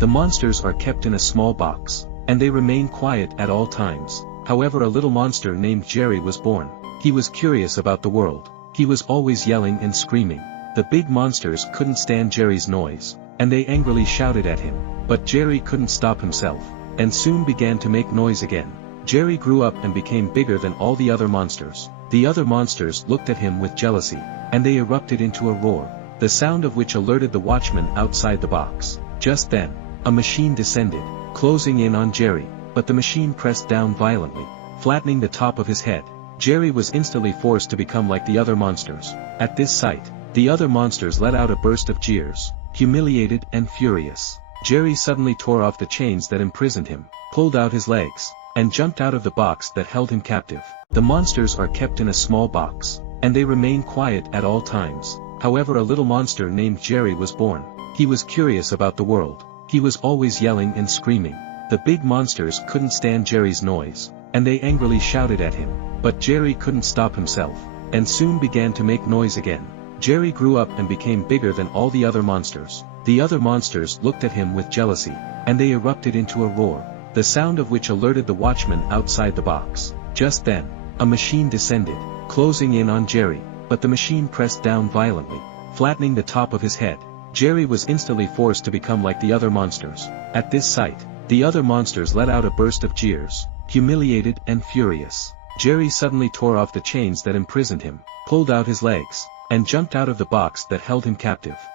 The monsters are kept in a small box, and they remain quiet at all times. However, a little monster named Jerry was born. He was curious about the world. He was always yelling and screaming. The big monsters couldn't stand Jerry's noise, and they angrily shouted at him. But Jerry couldn't stop himself, and soon began to make noise again. Jerry grew up and became bigger than all the other monsters. The other monsters looked at him with jealousy, and they erupted into a roar, the sound of which alerted the watchman outside the box. Just then, a machine descended, closing in on Jerry, but the machine pressed down violently, flattening the top of his head. Jerry was instantly forced to become like the other monsters. At this sight, the other monsters let out a burst of jeers. Humiliated and furious, Jerry suddenly tore off the chains that imprisoned him, pulled out his legs, and jumped out of the box that held him captive. The monsters are kept in a small box, and they remain quiet at all times. However, a little monster named Jerry was born. He was curious about the world. He was always yelling and screaming. The big monsters couldn't stand Jerry's noise, and they angrily shouted at him. But Jerry couldn't stop himself, and soon began to make noise again. Jerry grew up and became bigger than all the other monsters. The other monsters looked at him with jealousy, and they erupted into a roar, the sound of which alerted the watchman outside the box. Just then, a machine descended, closing in on Jerry, but the machine pressed down violently, flattening the top of his head. Jerry was instantly forced to become like the other monsters. At this sight, the other monsters let out a burst of jeers. Humiliated and furious, Jerry suddenly tore off the chains that imprisoned him, pulled out his legs, and jumped out of the box that held him captive.